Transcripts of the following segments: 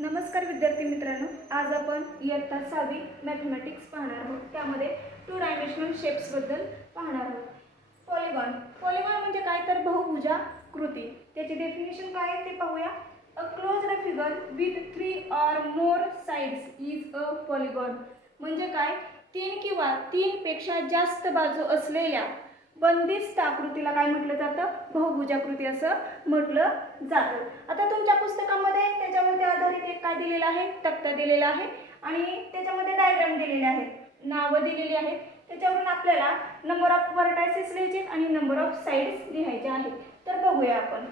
नमस्कार विद्यार्थी मित्रांनो, आज आपण इयत्ता 6वी मॅथमॅटिक्स पाहणार आहोत। त्यामध्ये 2 डायमेन्शनल शेप्स बद्दल पाहणार आहोत। पॉलिगॉन म्हणजे काय तर बहुभुजाकृती। त्याची डेफिनेशन काय आहे ते पाहूया। A closed figure with 3 or more sides is a polygon. म्हणजे काय, 3 किंवा 3 पेक्षा जास्त बाजू असलेल्या बंदिस्त आकृतीला काय म्हटलं जातं, बहुभुजाकृती असं म्हटलं जातं। आता तुमच्या पुस्तकामध्ये त्याच्यावरती आधारित एक काय दिलेला आहे, तक्ता दिलेला आहे आणि त्याच्यामध्ये डायग्राम दिलेले आहेत, नावं दिलेली आहेत। त्याच्यावरून आपल्याला नंबर ऑफ व्हर्टायसेस लिहायचे आणि नंबर ऑफ साइड्स लिहायचे आहेत। तर बघूया आपण।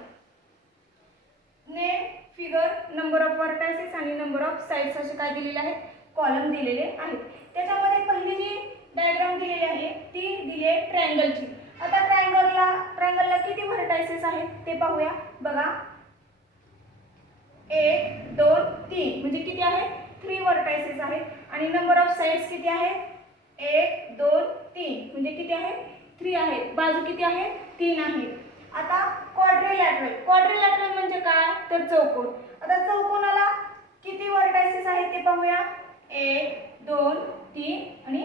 Name, figure, number of vertices आणि नंबर ऑफ साइड्स असे काय दिलेले आहेत, कॉलम दिलेले आहेत। त्याच्यामध्ये पहिली जी डायग्राम दिलेली आहे ती दिली आहे ट्रायंगलची। आता ट्रायंगलला किती व्हर्टायसेस आहेत ते पाहूया। बघा, 1 2 3 म्हणजे किती आहेत, 3 व्हर्टायसेस आहेत आणि नंबर ऑफ साइड्स किती आहेत, 1 2 3 म्हणजे किती आहेत, 3 आहेत। बाजू किती आहेत, 3 आहेत। आता क्वाड्रिलॅटरल म्हणजे काय तर चौकोन। आता चौकोनाला किती व्हर्टायसेस आहेत ते पाहूया। 1 2 3 आणि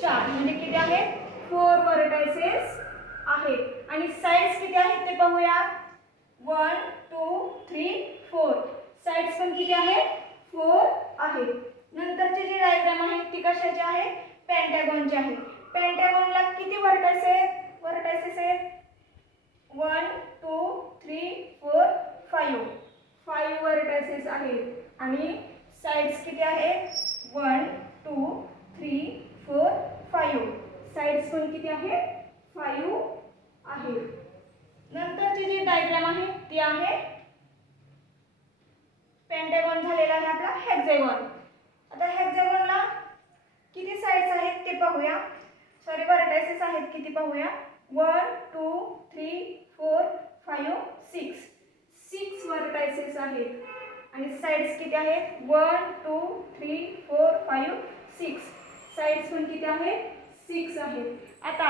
4 म्हणजे किती आहेत, 4 व्हर्टायसेस आहेत। आणि साइड्स किती आहेत ते पाहूया। 1 2 3 4 साइड्स पण किती आहेत, 4 आहेत। नंतरची जी डायग्राम आहे ती कशाची आहे, पेंटागॉनची आहे। पेंटागॉनला किती व्हर्टायसेस आहेत, 1 2 3 4 5 व्हर्टायसेस आहेत। आणि साइड्स किती आहेत, 1 2 3 4 5 साइड्स पण किती आहेत, 5 आहेत। नंतरची जी डायग्राम आहे ती आहे पेंटागॉन झालेला आहे आपला हेक्सागॉन। आता हेक्सागॉनला किती साइड्स आहेत ते पाहूया, सॉरी व्हर्टायसेस आहेत किती पाहूया। 1 2 3 4 5 6 व्हर्टायसेस आहेत आणि साइड्स किती आहेत, 1 2 3 4 5 6 साइड्स पण किती आहेत, 6 आहेत। आता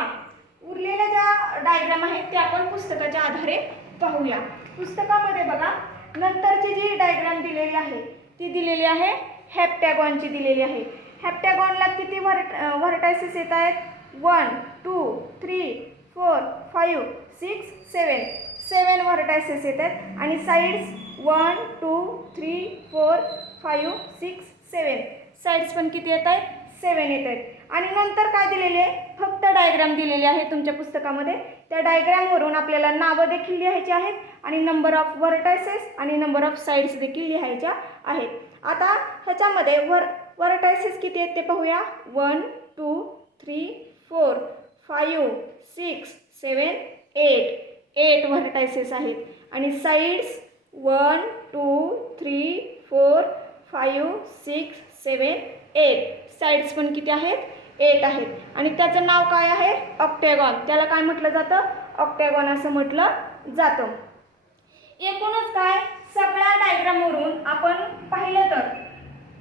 उरलेल्या ज्या डायग्राम आहेत ते आपण पुस्तकाच्या आधारे पाहूया। पुस्तकामध्ये बघा, नंतरची जी डायग्राम दिलेली आहे ती दिलेली आहे हेप्टॅगॉनची दिलेली आहे। हेप्टॅगॉनला किती व्हर्टायसेस येत आहेत, 1 2 3 4 5 6 7 व्हर्टायसेस येत आहेत आणि साइड्स 1 2 3 4 5 6 7 साइड्स पण किती येत आहेत, 7 येत आहेत। आणि नंतर काय दिलेले आहे, फक्त डायग्राम दिलेले आहे तुमच्या पुस्तकामध्ये। त्या डायग्रामवरून आपल्याला नावं देखील लिहायची आहेत आणि नंबर ऑफ व्हर्टायसेस आणि नंबर ऑफ साइड्स देखील लिहायच्या आहेत। आता ह्याच्यामध्ये व्हर्टायसेस किती आहेत ते पाहूया। 1 2 3 4 5 6 7 8 व्हर्टायसेस आहेत आणि साइड्स 1 2 3 4 5 6 7 8 साइड्स पण किती आहेत, 8 आहेत। आणि त्याचं नाव काय आहे, ऑक्टॅगॉन। त्याला काय म्हटलं जातं, ऑक्टॅगॉन असं म्हटलं जातं। एकूणच काय, सगळ्या डायग्रामवरून आपण पाहिलं तर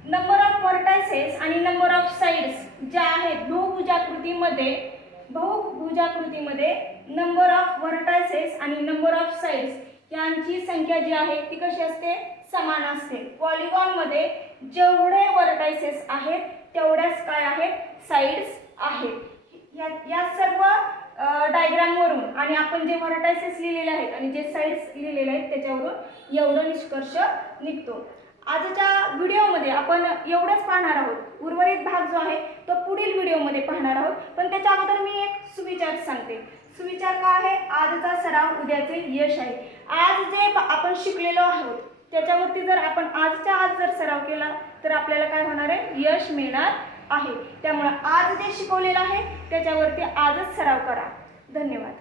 नंबर ऑफ व्हर्टायसेस आणि नंबर ऑफ साइड्स ज्या आहेत बहुभुजाकृतीमध्ये नंबर ऑफ व्हर्टायसेस आणि नंबर ऑफ साइड्स यांची संख्या जी आहे ती कशी असते, समान असते। पॉलिगॉनमध्ये जेवढे व्हर्टायसेस आहेत तेवढ्याच काय आहेत, साइड्स आहेत। या सर्व डायग्रामवरून आणि आपण जे व्हर्टायसेस लिहिलेले आहेत आणि जे साइड्स लिहिलेले आहेत त्याच्यावरून एवढं निष्कर्ष निघतो। आजच्या व्हिडिओमध्ये आपण एवढंच पाहणार आहोत। उर्वरित भाग जो आहे तो पुढील व्हिडिओमध्ये पाहणार आहोत। पण त्याच्या अगोदर मी एक सुविचार सांगते। सुविचार काय आहे, आजचा सराव उद्याचे यश आहे। आज जे आपण शिकलेलो आहोत त्याच्यावरती जर आपण आजच्या आज जर सराव केला तर आपल्याला काय होणार आहे, यश मिळणार आहे। त्यामुळे आज जे शिकवलेलं आहे त्याच्यावरती आजच सराव करा। धन्यवाद।